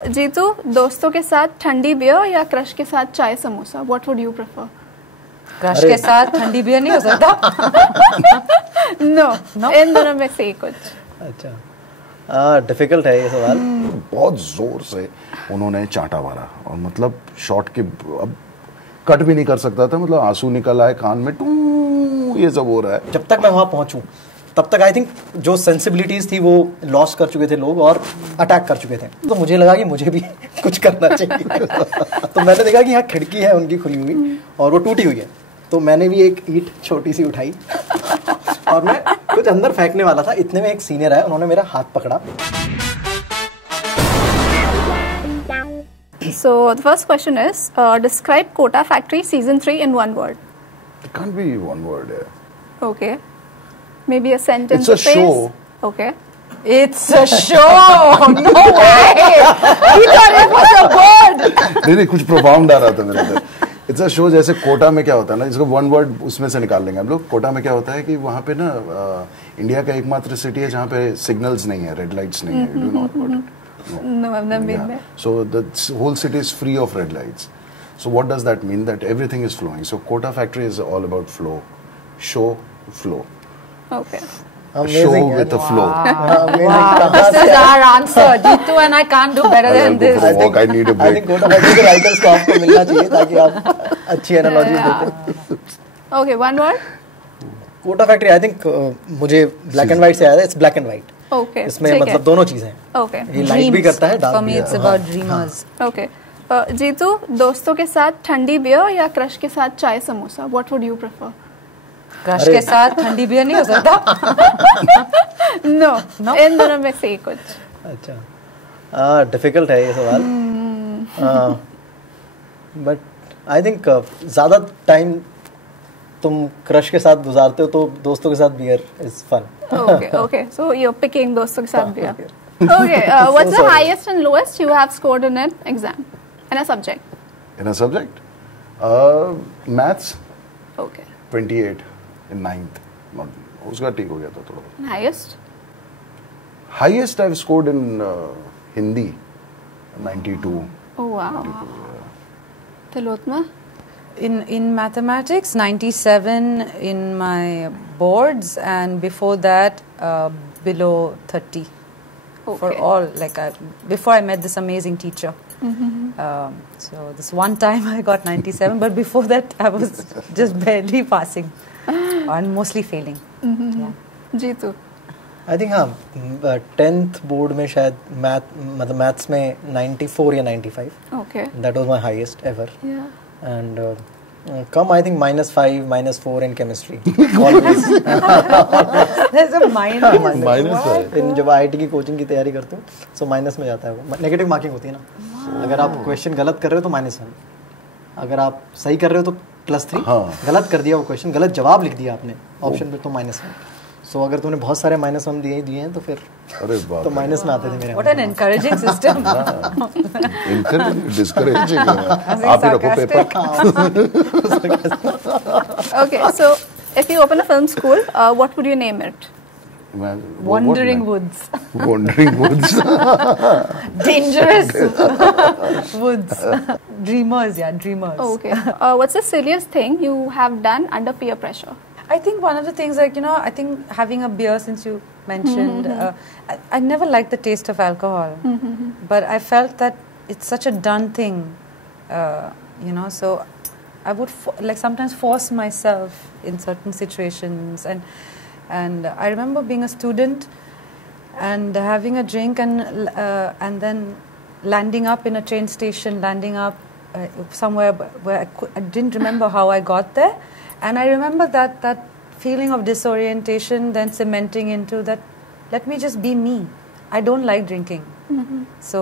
जीतू, दोस्तों के साथ ठंडी बियर या क्रश के साथ चाय samosa, what would you prefer? Crush के साथ ठंडी बियर नहीं हो सकता। नो, इन दोनों में से कुछ। अच्छा, डिफिकल्ट है ये सवाल। बहुत जोर से उन्होंने चांटा मारा और मतलब शॉट के अब कट भी नहीं कर सकता था, मतलब आंसू निकल आए कान में, टू ये सब हो रहा है। जब तक मैं वहां पहुंचूं तब तक आई थिंक जो सेंसिबिलिटीज थी वो लॉस कर चुके थे लोग और अटैक कर चुके थे, तो मुझे लगा कि मुझे भी कुछ करना चाहिए। तो मैंने देखा कि यहाँ खिड़की है उनकी खुली हुई और वो टूटी हुई है, तो मैंने भी एक ईंट छोटी सी उठाई और मैं कुछ अंदर फेंकने वाला था, इतने में एक सीनियर आया, उन्होंने मेरा हाथ पकड़ा। So the first question is, describe Kota Factory season 3 in one word. It can't be one word. Okay. Maybe a sentence. It's a show. Okay. It's a show. No way. He thought it was a word. नहीं कुछ profound आ रहा था मेरे अंदर। It's a show, जैसे कोटा में क्या होता है ना, इसको वन वर्ड उसमें से निकाल लेंगे हम लोग। कोटा में क्या होता है कि वहाँ पे ना इंडिया का एकमात्र सिटी है जहाँ पे सिग्नल्स नहीं है, रेड लाइट्स नहीं है। Do not about it? No, I've never been there. So the whole city is free of red lights. So what does that mean? That everything is flowing. So Kota Factory is all about flow. Show, flow. Okay. A show with a flow. This is our answer. Jitu and I can't do better than this. I think I need a I think break. Kota factory के writers को आपको मिलना चाहिए ताकि आप अच्छी analogy देते। Okay, one word. Kota factory I think मुझे ब्लैक एंड व्हाइट से आया था। It's black and white. Okay. इसमें ठीक है। मतलब दोनों चीजें हैं। Okay. ये लाइट भी करता है, डार्क For भी me, it's है। about dreamers. Okay. जीतू, दोस्तों के साथ ठंडी बियर या क्रश के साथ चाय samosa, what would you prefer? Crush के साथ ठंडी बियर नहीं हो सकता। नो, इन दोनों में से कुछ। अच्छा, डिफिकल्ट है ये सवाल। बट आई थिंक ज्यादा टाइम तुम क्रश के साथ गुजारते हो तो दोस्तों के साथ beer is fun. Okay. So you're picking दोस्तों के साथ beer. Okay. What's the highest and lowest you have scored in an exam, in a subject? In a subject? Maths, Okay. 28 in 9th. उसका ठीक हो गया था थोड़ा। And highest? Highest I've scored in Hindi, 92. Oh wow. Tilotma? In mathematics, 97 in my boards, and before that, below 30. Okay. For all, before I met this amazing teacher. So this one time I got 97, but before that I was just barely passing and mostly failing. Yeah. Jitu? I think हाँ, 10th board में शायद maths में 94 या 95। Okay. That was my highest ever. Yeah. And come I think -5 -4 in chemistry always. There's a minus. Minus है। फिर जब IIT की coaching की तैयारी करते हो सो माइनस में जाता है वो। नेगेटिव मार्किंग होती है ना, अगर आप क्वेश्चन गलत कर रहे हो तो -1, अगर आप सही कर रहे हो तो +3। हाँ। गलत कर दिया वो क्वेश्चन, गलत जवाब लिख दिया आपने ऑप्शन पे तो -1। सो अगर तुमने बहुत सारे -1 दिए हैं तो फिर अरे बाप तो माइनस में आते थे मेरे। What an encouraging system. Discouraging. आप ही रखो paper. Okay. So if you open a film school, what would you name it? Wandering Woods. Wandering Woods. Dangerous woods. Dreamers, yeah, dreamers. Okay. What's the silliest thing you have done under peer pressure? I think one of the things, I think having a beer, since you mentioned, I never liked the taste of alcohol, but I felt that it's such a done thing, so I would sometimes force myself in certain situations, and I remember being a student and having a drink and then landing up in a train station, landing up somewhere where I didn't remember how I got there. And I remember that feeling of disorientation then cementing into that, let me just be me. I don't like drinking. So,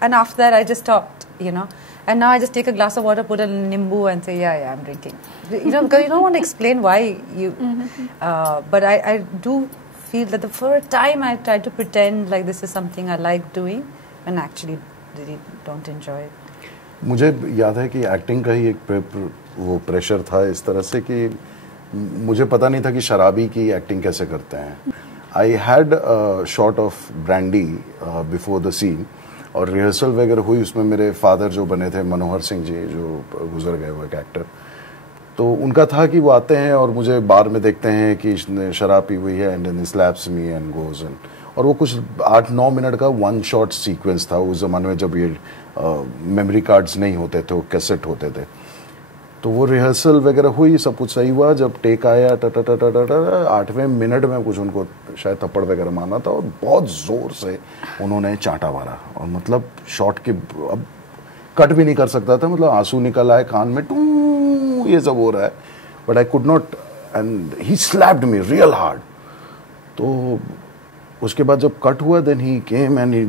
and after that I just stopped, And now I just take a glass of water, put a nimbu and say, yeah, I'm drinking. Because you don't want to explain why you... but I do feel that for a time I tried to pretend like this is something I like doing and actually really don't enjoy it. मुझे याद है कि acting का ही एक वो pressure था इस तरह से कि मुझे पता नहीं था कि शराबी की एक्टिंग कैसे करते हैं। I had a shot of brandy before the scene और रिहर्सल वगैरह हुई, उसमें मेरे फादर जो बने थे मनोहर सिंह जी, जो गुजर गए वो एक एक्टर, तो उनका था कि वो आते हैं और मुझे बार में देखते हैं कि इसने शराब पी हुई है and then slaps me and goes in, और वो कुछ 8-9 मिनट का वन शॉट सीक्वेंस था उस ज़माने में जब ये मेमोरी कार्ड्स नहीं होते थे, वो कैसेट होते थे। तो वो रिहर्सल वगैरह हुई, सब कुछ सही हुआ, जब टेक आया 8वें मिनट में कुछ उनको शायद थप्पड़ वगैरह मारना था और बहुत ज़ोर से उन्होंने चांटा मारा, और मतलब शॉट के अब कट भी नहीं कर सकता था, मतलब आंसू निकल आए कान में, टू ये सब हो रहा है, but I could not, and he slapped me real hard. तो उसके बाद जब कट हुआ, देन ही केम एंड ही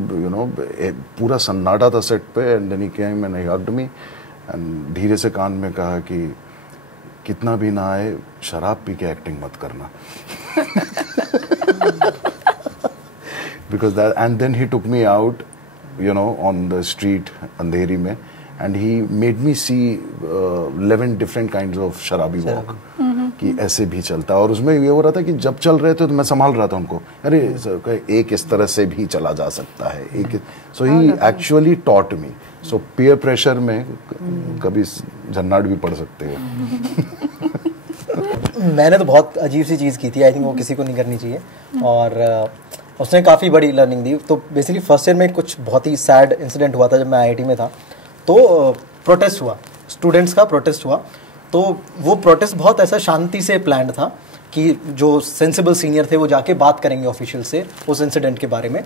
पूरा सन्नाटा था सेट पे, and then he came and he hugged me and धीरे से कान में कहा कि कितना भी ना आए, शराब पी के एक्टिंग मत करना। Because that, and then he took me out on the street Andheri में, and he made me see 11 different kinds of शराबी वॉक, कि ऐसे भी चलता है। और उसमें ये हो रहा था कि जब चल रहे थे तो मैं संभाल रहा था उनको, अरे एक इस तरह से भी चला जा सकता है, एक, सो ही एक्चुअली टॉट मी। सो पीयर प्रेशर में कभी झन्नाट भी पड़ सकते हैं। मैंने तो बहुत अजीब सी चीज़ की थी, आई थिंक वो किसी को नहीं करनी चाहिए, और उसने काफ़ी बड़ी लर्निंग दी। तो बेसिकली फर्स्ट ईयर में कुछ बहुत ही सैड इंसिडेंट हुआ था जब मैं आईआईटी में था। तो प्रोटेस्ट हुआ, स्टूडेंट्स का प्रोटेस्ट हुआ। तो वो प्रोटेस्ट बहुत ऐसा शांति से प्लान्ड था कि जो सेंसिबल सीनियर थे वो जाके बात करेंगे ऑफिशियल से उस इंसिडेंट के बारे में,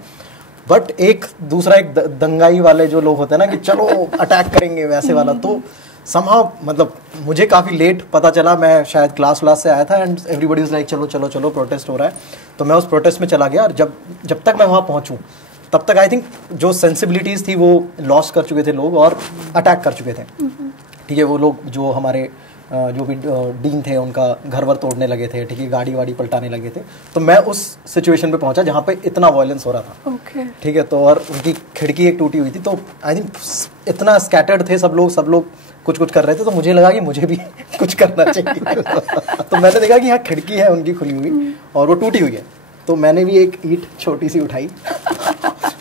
बट एक दंगाई वाले जो लोग होते हैं ना कि चलो अटैक करेंगे वैसे वाला, तो समहाउ मतलब मुझे काफ़ी लेट पता चला, मैं शायद क्लास से आया था, एंड एवरीबॉडी वाज लाइक चलो चलो चलो प्रोटेस्ट हो रहा है। तो मैं उस प्रोटेस्ट में चला गया, और जब तक मैं वहाँ पहुँचूँ तब तक आई थिंक जो सेंसिबिलिटीज़ थी वो लॉस कर चुके थे लोग और अटैक कर चुके थे। ठीक है, वो लोग जो हमारे जो भी डीन थे उनका घर वर तोड़ने लगे थे, ठीक है, गाड़ी वाड़ी पलटाने लगे थे। तो मैं उस सिचुएशन पे पहुंचा जहाँ पे इतना वायलेंस हो रहा था। ठीक है, तो और उनकी खिड़की एक टूटी हुई थी, तो आई थिंक इतना स्कैटर्ड थे सब लोग कुछ कर रहे थे, तो मुझे लगा कि मुझे भी कुछ करना चाहिए। तो मैंने देखा कि यहाँ खिड़की है उनकी खुली हुई और वो टूटी हुई है, तो मैंने भी एक ईंट छोटी सी उठाई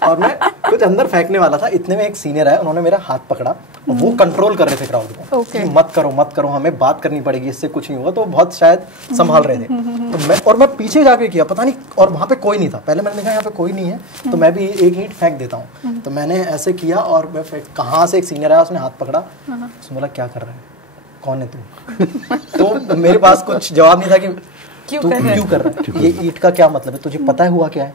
और मैं कुछ अंदर फेंकने वाला था। इतने में एक सीनियर आया, उन्होंने मेरा हाथ पकड़ा और वो कंट्रोल कर रहे थे क्राउड को कि मत करो, हमें बात करनी पड़ेगी, इससे कुछ नहीं होगा। तो बहुत शायद संभाल रहे थे। तो मैं पीछे जाके किया, पता नहीं, और वहाँ पे कोई नहीं था। पहले मैंने देखा यहाँ पे कोई नहीं है, तो मैं भी एक ईंट फेंक देता हूँ। तो मैंने ऐसे किया और मैं कहाँ से एक सीनियर आया, उसने हाथ पकड़ा, उसने बोला क्या कर रहा है, कौन है तू? तो मेरे पास कुछ जवाब नहीं था कि तू क्यों कर रहा है, ये ईंट का क्या मतलब है, तुझे पता है हुआ क्या है?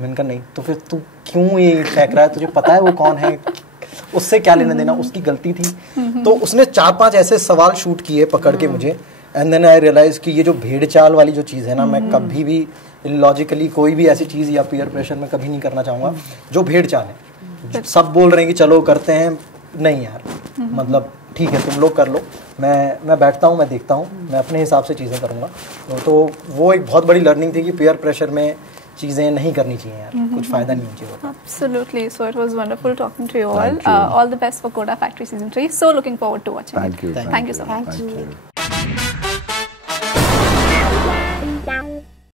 मैंने कहा नहीं। तो फिर तू क्यों ये फेंक रहा है, तुझे पता है वो कौन है, उससे क्या लेना देना, उसकी गलती थी। तो उसने 4-5 ऐसे सवाल शूट किए पकड़ के मुझे, एंड देन आई रियलाइज कि ये जो भेड़ चाल वाली जो चीज़ है ना, मैं कभी भी लॉजिकली कोई भी ऐसी चीज़ या पीयर प्रेशर में कभी नहीं करना चाहूँगा जो भेड़ चाल है। सब बोल रहे हैं कि चलो करते हैं, नहीं यार, मतलब ठीक है तुम लोग कर लो, मैं बैठता हूँ, मैं देखता हूँ, मैं अपने हिसाब से चीज़ें करूँगा। तो वो एक बहुत बड़ी लर्निंग थी कि पीयर प्रेशर में चीजें नहीं करनी चाहिए यार, कुछ फायदा नहीं है चीजों का। Absolutely. So it was wonderful talking to you all. All the best for Koda Factory Season 3. So looking forward to watching. Thank you. Thank you so much. Thank you.